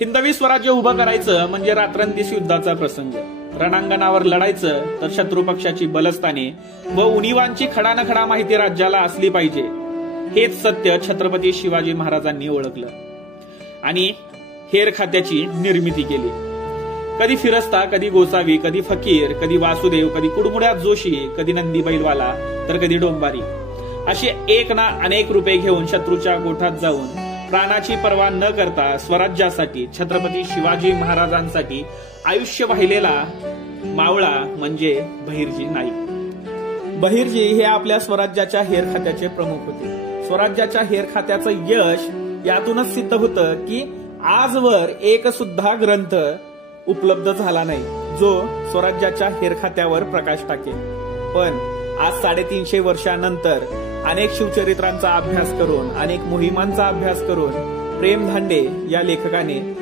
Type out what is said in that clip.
हिंदवी स्वराज्य उभं करायचं म्हणजे रात्रंदिवस युद्धाचा प्रसंग, रणांगणावर लढायचं तर शत्रू पक्षाची बलस्थाने व उणिवांची खडानखडा माहिती राज्याला असली पाहिजे, हेच सत्य छत्रपती शिवाजी महाराजांनी ओळखलं आणि हेर खात्याची निर्मिती केली. कधी फिरस्ता, कधी गोसावी, कधी फकीर, कधी वासुदेव, कधी कुडमुड्यात जोशी, कधी नंदी बैलवाला तर कधी डोंबारी, अशी एक ना अनेक रूपे घेऊन शत्रूच्या गोठात जाऊन प्राणाची पर्वा न करता स्वराज्यासाठी छत्रपती शिवाजी महाराजांसाठी आयुष्य वाहिलेला मावळा म्हणजे बहिर्जी नाईक. बहिर्जी हे आपल्या स्वराज्याच्या हेर खात्याचे प्रमुख होते. स्वराज्याच्या हेर खात्याचं यश यातूनच सिद्ध होतं की आजवर एक सुद्धा ग्रंथ उपलब्ध झाला नाही जो स्वराज्याच्या हेर खात्यावर प्रकाश टाकेल. पण आज 350 वर्षानंतर अनेक शिवचरित्रांचा अभ्यास करून, अनेक मोहिमांचा अभ्यास करून प्रेम धांडे या लेखकाने